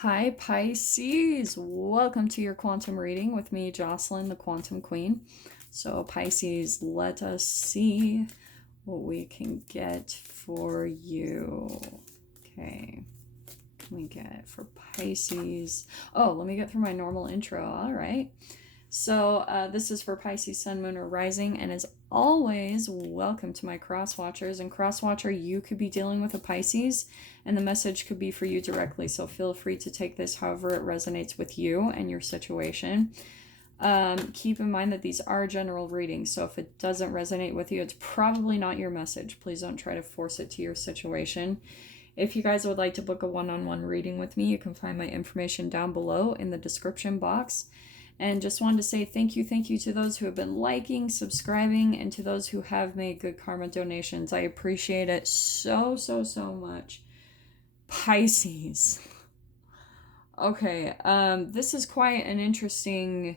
Hi, Pisces. Welcome to your quantum reading with me, Jocelyn, the Quantum Queen. So, Pisces, let us see what we can get for you. Okay, what can we get for Pisces? Oh, let me get through my normal intro. All right. So this is for Pisces, Sun, Moon, or Rising, and as always, welcome to my cross watchers. And cross watcher, you could be dealing with a Pisces, and the message could be for you directly. So feel free to take this however it resonates with you and your situation. Keep in mind that these are general readings, so if it doesn't resonate with you, it's probably not your message. Please don't try to force it to your situation. If you guys would like to book a one-on-one reading with me, you can find my information down below in the description box. And just wanted to say thank you to those who have been liking, subscribing, and to those who have made good karma donations. I appreciate it so much. Pisces. Okay, this is quite an interesting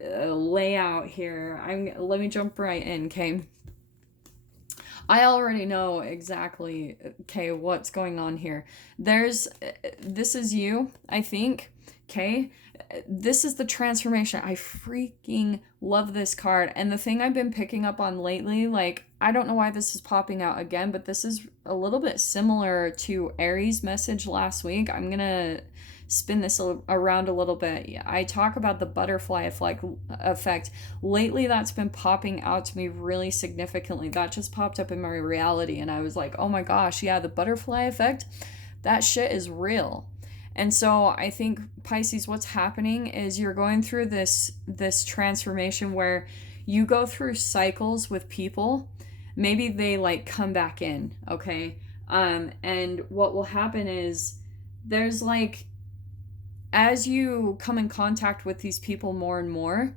layout here. Let me jump right in, okay? I already know exactly, okay, what's going on here. This is you, I think, okay? This is the transformation. I freaking love this card. And the thing I've been picking up on lately, like, I don't know why this is popping out again, but this is a little bit similar to Aries' message last week. I'm gonna spin this around a little bit. I talk about the butterfly effect. Lately, that's been popping out to me really significantly. That just popped up in my reality, and I was like, oh my gosh, yeah, the butterfly effect, that shit is real. And so I think, Pisces, what's happening is you're going through this transformation where you go through cycles with people. Maybe they like come back in, okay? And what will happen is there's like, as you come in contact with these people more and more,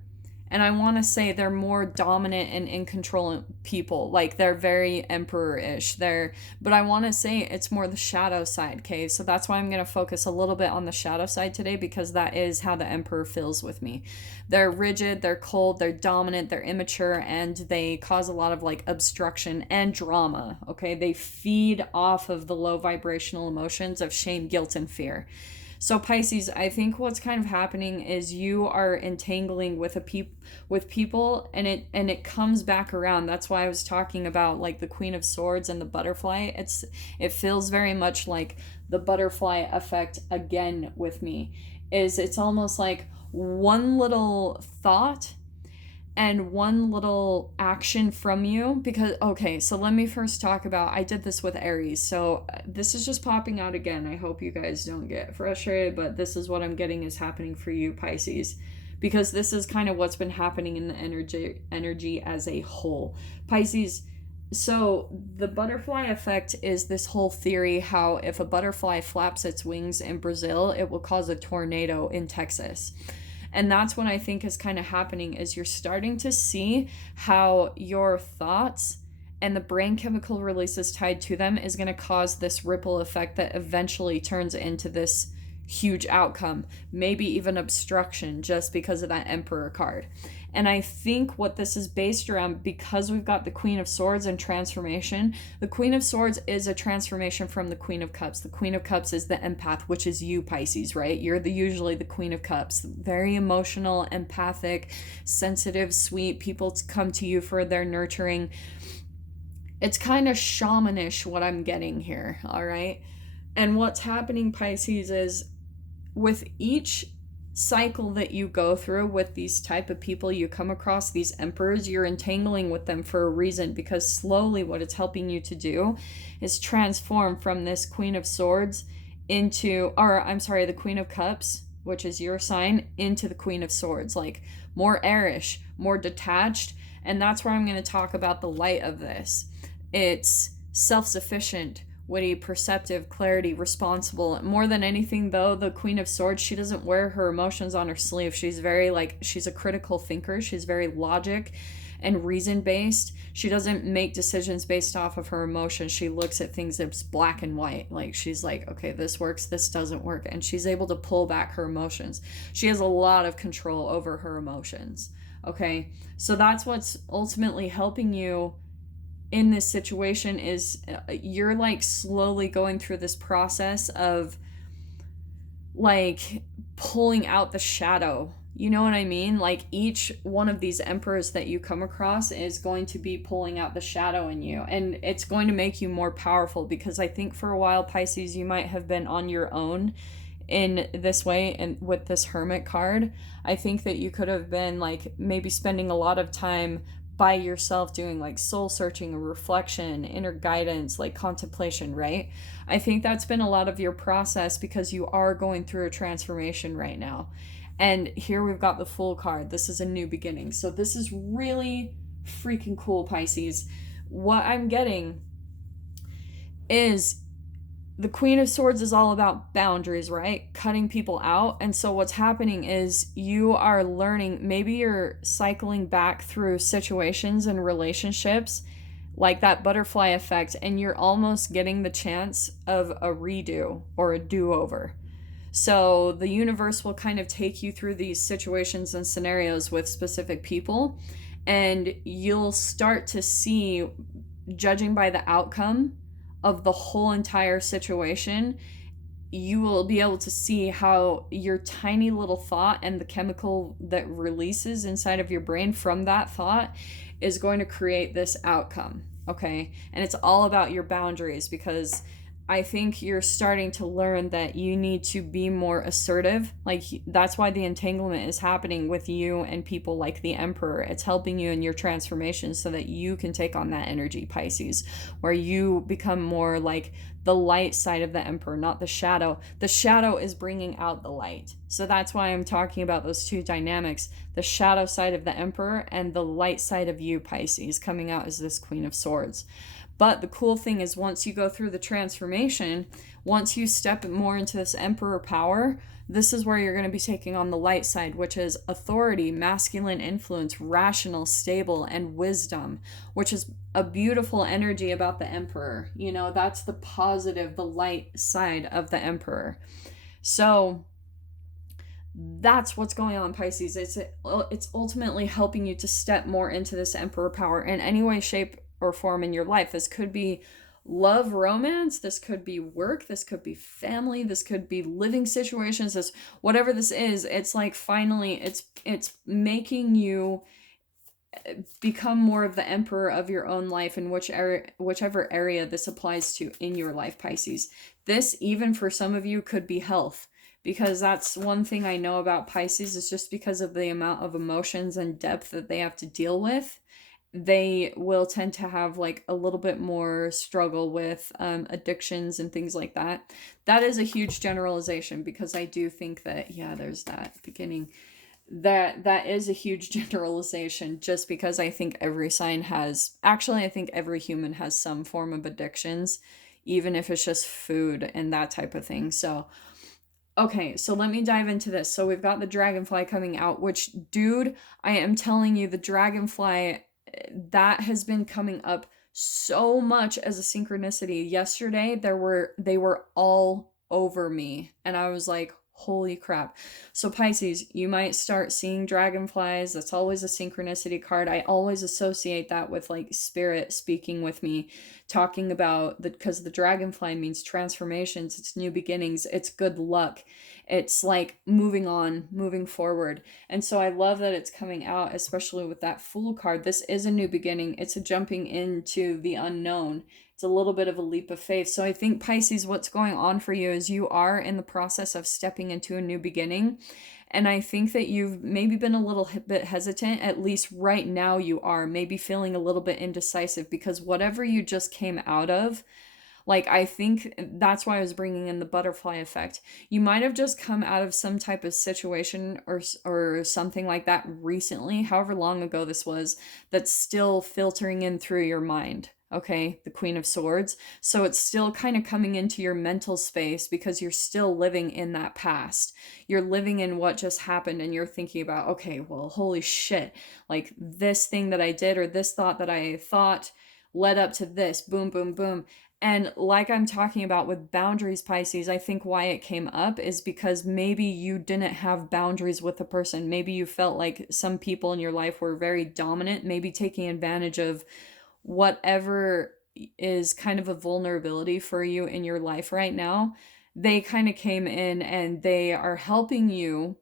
and I want to say they're more dominant and in control people, like they're very emperor-ish. But I want to say it's more the shadow side, okay? So that's why I'm going to focus a little bit on the shadow side today, because that is how the emperor feels with me. They're rigid, they're cold, they're dominant, they're immature, and they cause a lot of like obstruction and drama, okay? They feed off of the low vibrational emotions of shame, guilt, and fear. So Pisces, I think what's kind of happening is you are entangling with people, and it comes back around. That's why I was talking about like the Queen of Swords and the butterfly. It feels very much like the butterfly effect again with me. It's almost like one little thought and one little action from you. Because okay, so let me first talk about, I did this with Aries, so this is just popping out again. I hope you guys don't get frustrated, but this is what I'm getting is happening for you, Pisces, because this is kind of what's been happening in the energy as a whole, Pisces. So the butterfly effect is this whole theory how if a butterfly flaps its wings in Brazil, it will cause a tornado in Texas. And that's what I think is kind of happening is you're starting to see how your thoughts and the brain chemical releases tied to them is going to cause this ripple effect that eventually turns into this huge outcome, maybe even obstruction, just because of that Emperor card. And I think what this is based around, because we've got the Queen of Swords and transformation, the Queen of Swords is a transformation from the Queen of Cups. The Queen of Cups is the empath, which is you, Pisces, right? You're usually the Queen of Cups. Very emotional, empathic, sensitive, sweet. People come to you for their nurturing. It's kind of shamanish what I'm getting here, all right? And what's happening, Pisces, is with each cycle that you go through with these type of people you come across, these emperors, you're entangling with them for a reason, because slowly what it's helping you to do is transform from this Queen of Swords the Queen of Cups, which is your sign, into the Queen of Swords, like more airish, more detached. And that's where I'm going to talk about the light of this. It's self-sufficient, witty, perceptive, clarity, responsible. More than anything, though, the Queen of Swords, she doesn't wear her emotions on her sleeve. She's she's a critical thinker. She's very logic and reason based. She doesn't make decisions based off of her emotions. She looks at things as black and white. Like, she's like, okay, this works, this doesn't work. And she's able to pull back her emotions. She has a lot of control over her emotions. Okay, so that's what's ultimately helping you in this situation is you're like slowly going through this process of like pulling out the shadow. You know what I mean? Like each one of these emperors that you come across is going to be pulling out the shadow in you, and it's going to make you more powerful, because I think for a while, Pisces, you might have been on your own in this way, and with this Hermit card I think that you could have been like maybe spending a lot of time by yourself doing like soul searching, reflection, inner guidance, like contemplation, right? I think that's been a lot of your process because you are going through a transformation right now. And here we've got the Fool card. This is a new beginning. So this is really freaking cool, Pisces. What I'm getting is the Queen of Swords is all about boundaries, right? Cutting people out. And so what's happening is you are learning, maybe you're cycling back through situations and relationships like that butterfly effect, and you're almost getting the chance of a redo or a do-over. So the universe will kind of take you through these situations and scenarios with specific people, and you'll start to see, judging by the outcome of the whole entire situation, you will be able to see how your tiny little thought and the chemical that releases inside of your brain from that thought is going to create this outcome. Okay. And it's all about your boundaries, because I think you're starting to learn that you need to be more assertive. Like, that's why the entanglement is happening with you and people like the Emperor. It's helping you in your transformation so that you can take on that energy, Pisces, where you become more like the light side of the Emperor, not the shadow. The shadow is bringing out the light. So that's why I'm talking about those two dynamics, the shadow side of the Emperor and the light side of you, Pisces, coming out as this Queen of Swords. But the cool thing is, once you go through the transformation, once you step more into this Emperor power, this is where you're going to be taking on the light side, which is authority, masculine influence, rational, stable, and wisdom, which is a beautiful energy about the Emperor. You know, that's the positive, the light side of the Emperor. So that's what's going on, Pisces. It's ultimately helping you to step more into this Emperor power in any way, shape, or form in your life. This could be love, romance, this could be work, this could be family, this could be living situations, this whatever this is. It's like finally it's making you become more of the emperor of your own life in whichever area this applies to in your life, Pisces. This, even for some of you, could be health, because that's one thing I know about Pisces, is just because of the amount of emotions and depth that they have to deal with, they will tend to have like a little bit more struggle with addictions and things like that. That is a huge generalization, because I do think that, yeah, there's that beginning. That is a huge generalization, just because I think every sign has, actually, I think every human has some form of addictions, even if it's just food and that type of thing. So, okay, so let me dive into this. So we've got the dragonfly coming out, which, dude, I am telling you, the dragonfly, that has been coming up so much as a synchronicity. Yesterday, they were all over me, and I was like, holy crap. So Pisces, you might start seeing dragonflies. That's always a synchronicity card. I always associate that with like spirit speaking with me, talking about the, because the dragonfly means transformations, it's new beginnings, it's good luck, it's like moving on, moving forward. And so I love that it's coming out, especially with that Fool card. This is a new beginning, it's a jumping into the unknown, it's a little bit of a leap of faith. So I think, Pisces, what's going on for you is you are in the process of stepping into a new beginning. And I think that you've maybe been a little bit hesitant, at least right now you are, maybe feeling a little bit indecisive, because whatever you just came out of, like, I think that's why I was bringing in the butterfly effect. You might have just come out of some type of situation or something like that recently, however long ago this was, that's still filtering in through your mind. Okay, the Queen of Swords. So it's still kind of coming into your mental space, because you're still living in that past. You're living in what just happened, and you're thinking about, okay, well, holy shit, like this thing that I did, or this thought that I thought led up to this, boom, boom, boom. And like I'm talking about with boundaries, Pisces, I think why it came up is because maybe you didn't have boundaries with a person. Maybe you felt like some people in your life were very dominant, maybe taking advantage of whatever is kind of a vulnerability for you in your life right now. they kind of came in and they are helping you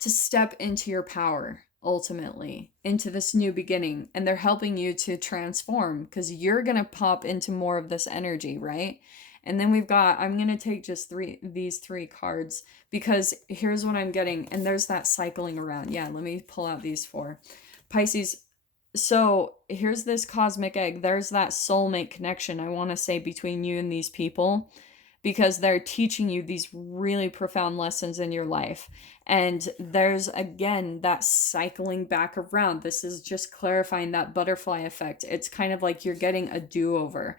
to step into your power, ultimately into this new beginning, and they're helping you to transform because you're going to pop into more of this energy, right? And then we've got, I'm going to take just these three cards because here's what I'm getting, and there's that cycling around. Yeah, let me pull out these four. Pisces, so here's this cosmic egg. There's that soulmate connection, I want to say, between you and these people, because they're teaching you these really profound lessons in your life. And there's, again, that cycling back around. This is just clarifying that butterfly effect. It's kind of like you're getting a do-over.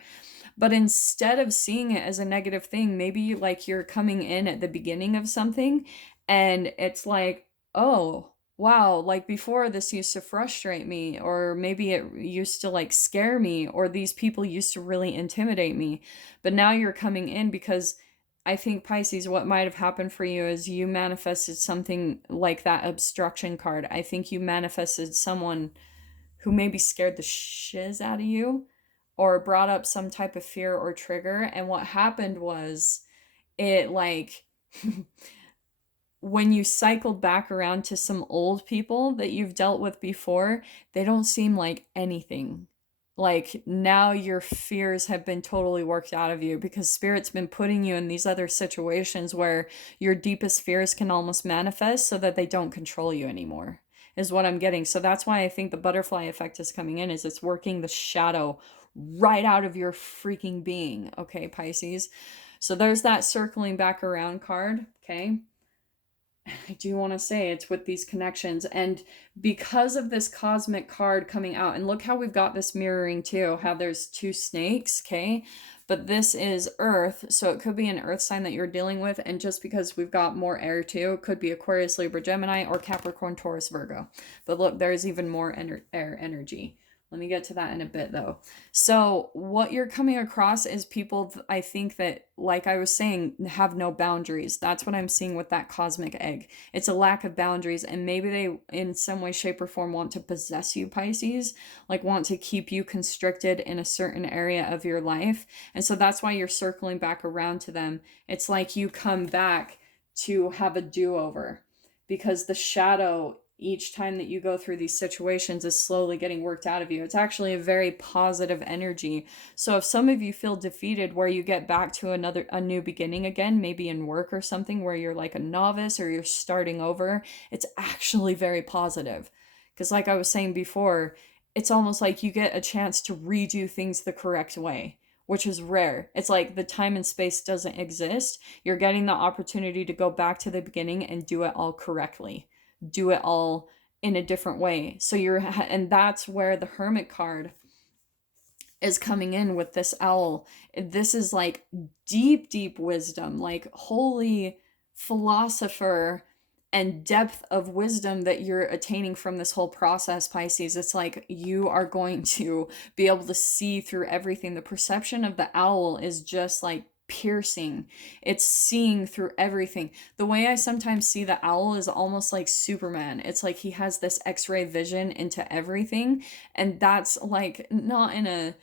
But instead of seeing it as a negative thing, maybe like you're coming in at the beginning of something and it's like, oh, wow, like before this used to frustrate me, or maybe it used to like scare me, or these people used to really intimidate me. But now you're coming in because I think, Pisces, what might have happened for you is you manifested something like that obstruction card. I think you manifested someone who maybe scared the shiz out of you or brought up some type of fear or trigger. And what happened was it like when you cycled back around to some old people that you've dealt with before, they don't seem like anything. Like now your fears have been totally worked out of you because Spirit's been putting you in these other situations where your deepest fears can almost manifest so that they don't control you anymore, is what I'm getting. So that's why I think the butterfly effect is coming in, is it's working the shadow right out of your freaking being. Okay, Pisces. So there's that circling back around card. Okay. I do want to say it's with these connections, and because of this cosmic card coming out, and look how we've got this mirroring too, how there's two snakes, okay? But this is Earth, so it could be an Earth sign that you're dealing with, and just because we've got more air too, it could be Aquarius, Libra, Gemini, or Capricorn, Taurus, Virgo. But look, there's even more air energy. Let me get to that in a bit though. So what you're coming across is people, I think that, like I was saying, have no boundaries. That's what I'm seeing with that cosmic egg. It's a lack of boundaries, and maybe they, in some way, shape, or form, want to possess you, Pisces, like want to keep you constricted in a certain area of your life. And so that's why you're circling back around to them. It's like you come back to have a do-over because the shadow, each time that you go through these situations, is slowly getting worked out of you. It's actually a very positive energy. So if some of you feel defeated where you get back to a new beginning again, maybe in work or something where you're like a novice or you're starting over, it's actually very positive. Because like I was saying before, it's almost like you get a chance to redo things the correct way, which is rare. It's like the time and space doesn't exist. You're getting the opportunity to go back to the beginning and do it all correctly. Do it all in a different way. So and that's where the Hermit card is coming in with this owl. This is like deep wisdom, like holy philosopher and depth of wisdom that you're attaining from this whole process, Pisces. It's like you are going to be able to see through everything. The perception of the owl is just like piercing. It's seeing through everything. The way I sometimes see the owl is almost like Superman. It's like he has this X-ray vision into everything, and that's like not in a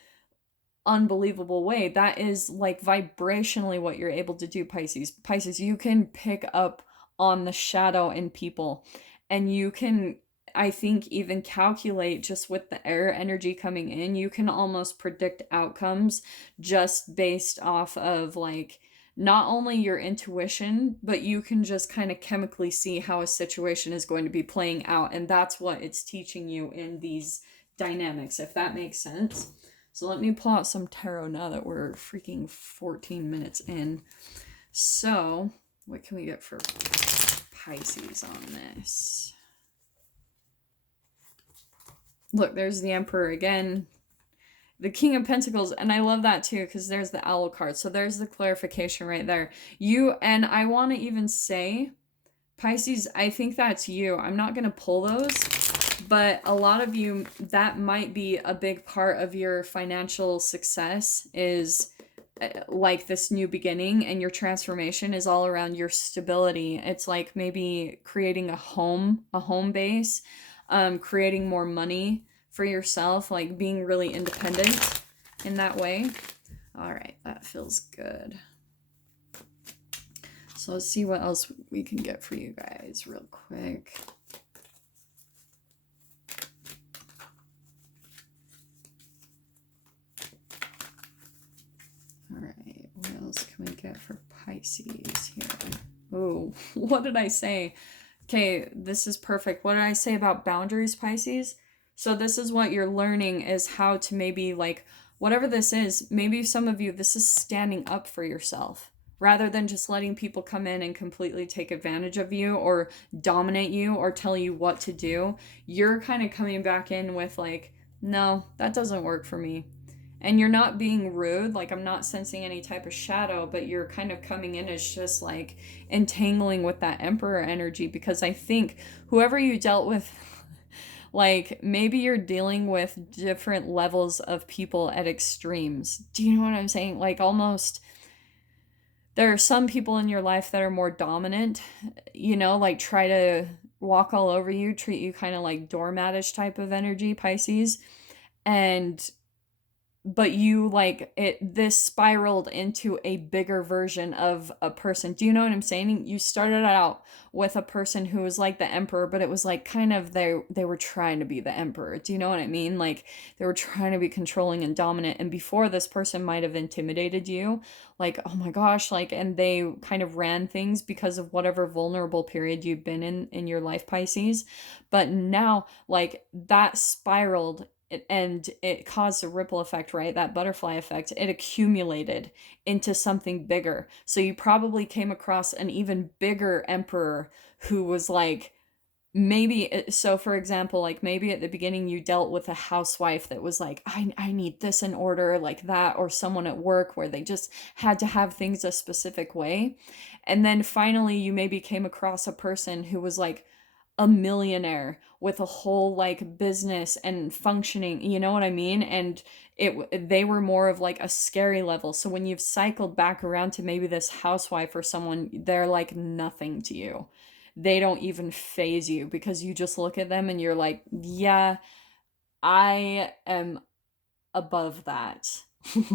unbelievable way. That is like vibrationally what you're able to do, Pisces. You can pick up on the shadow in people, and you can, I think, even calculate just with the air energy coming in. You can almost predict outcomes just based off of like not only your intuition, but you can just kind of chemically see how a situation is going to be playing out. And that's what it's teaching you in these dynamics, if that makes sense. So let me pull out some tarot now that we're freaking 14 minutes in. So what can we get for Pisces on this? Look, there's the Emperor again. The King of Pentacles, and I love that too because there's the Owl card. So there's the clarification right there. And I want to even say, Pisces, I think that's you. I'm not going to pull those, but a lot of you, that might be a big part of your financial success, is like this new beginning, and your transformation is all around your stability. It's like maybe creating a home base, creating more money for yourself, like being really independent in that way. All right, that feels good. So let's see what else we can get for you guys real quick. All right, what else can we get for Pisces here? Oh, what did I say? Okay, this is perfect. What did I say about boundaries, Pisces? So this is what you're learning, is how to maybe, like, whatever this is, maybe some of you, this is standing up for yourself rather than just letting people come in and completely take advantage of you or dominate you or tell you what to do. You're kind of coming back in with like, no, that doesn't work for me. And you're not being rude, like I'm not sensing any type of shadow, but you're kind of coming in as just like entangling with that emperor energy, because I think whoever you dealt with, like maybe you're dealing with different levels of people at extremes. Do you know what I'm saying? Like almost there are some people in your life that are more dominant, you know, like try to walk all over you, treat you kind of like doormatish type of energy, Pisces. And but you like it, this spiraled into a bigger version of a person. Do you know what I'm saying? You started out with a person who was like the emperor, but it was like kind of they were trying to be the emperor. Do you know what I mean? Like they were trying to be controlling and dominant, and before this person might have intimidated you, like oh my gosh, like, and they kind of ran things because of whatever vulnerable period you've been in your life, Pisces. But now like that spiraled and it caused a ripple effect, right? That butterfly effect. It accumulated into something bigger. So you probably came across an even bigger emperor who was like, maybe, so for example, like maybe at the beginning you dealt with a housewife that was like, I need this in order, like that, or someone at work where they just had to have things a specific way. And then finally you maybe came across a person who was like a millionaire with a whole like business and functioning, you know what I mean? And they were more of like a scary level. So when you've cycled back around to maybe this housewife or someone, they're like nothing to you. They don't even phase you because you just look at them and you're like, yeah, I am above that.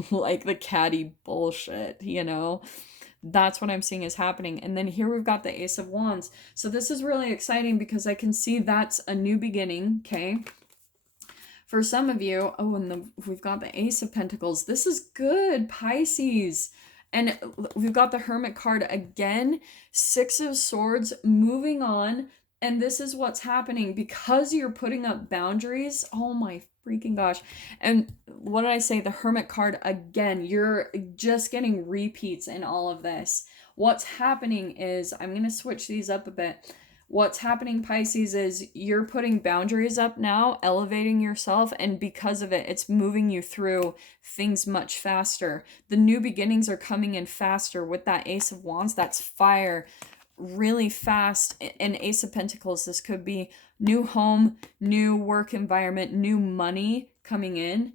Like the catty bullshit, you know? That's what I'm seeing is happening. And then here we've got the Ace of Wands. So this is really exciting because I can see that's a new beginning, okay? For some of you, oh, and we've got the Ace of Pentacles. This is good, Pisces. And we've got the Hermit card again, Six of Swords, moving on. And this is what's happening because you're putting up boundaries. Oh my freaking gosh. And what did I say? The Hermit card again. You're just getting repeats in all of this. What's happening is, I'm going to switch these up a bit. What's happening, Pisces, is you're putting boundaries up now, elevating yourself, and because of it, it's moving you through things much faster. The new beginnings are coming in faster with that Ace of Wands. That's fire, really fast. And Ace of Pentacles, this could be new home, new work environment, new money coming in.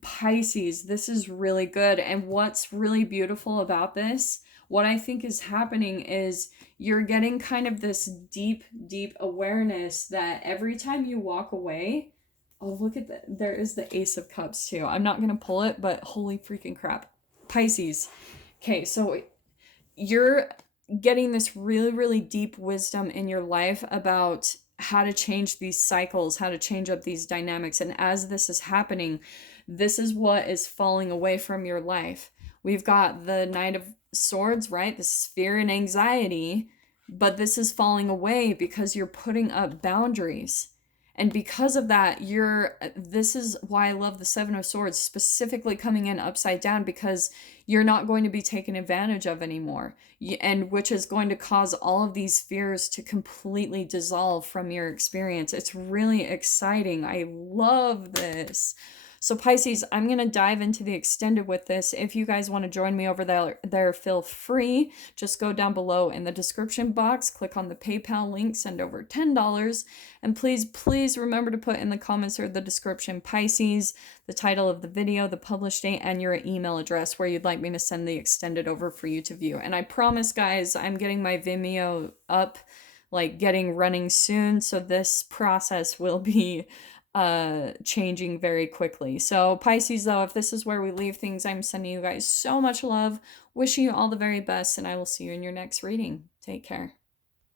Pisces, this is really good. And what's really beautiful about this, what I think is happening is you're getting kind of this deep, deep awareness that every time you walk away, oh, look at that. There is the Ace of Cups too. I'm not going to pull it, but holy freaking crap. Pisces. Okay, so you're getting this really, really deep wisdom in your life about how to change these cycles, how to change up these dynamics. And as this is happening, this is what is falling away from your life. We've got the Knight of Swords, right? This fear and anxiety, but this is falling away because you're putting up boundaries. And because of that, this is why I love the Seven of Swords specifically coming in upside down, because you're not going to be taken advantage of anymore. And which is going to cause all of these fears to completely dissolve from your experience. It's really exciting. I love this. So Pisces, I'm going to dive into the extended with this. If you guys want to join me over there, feel free. Just go down below in the description box, click on the PayPal link, send over $10. And please remember to put in the comments or the description Pisces, the title of the video, the published date, and your email address where you'd like me to send the extended over for you to view. And I promise, guys, I'm getting my Vimeo up, like running soon. So this process will be changing very quickly. So Pisces, though, if this is where we leave things, I'm sending you guys so much love, wishing you all the very best, and I will see you in your next reading. Take care.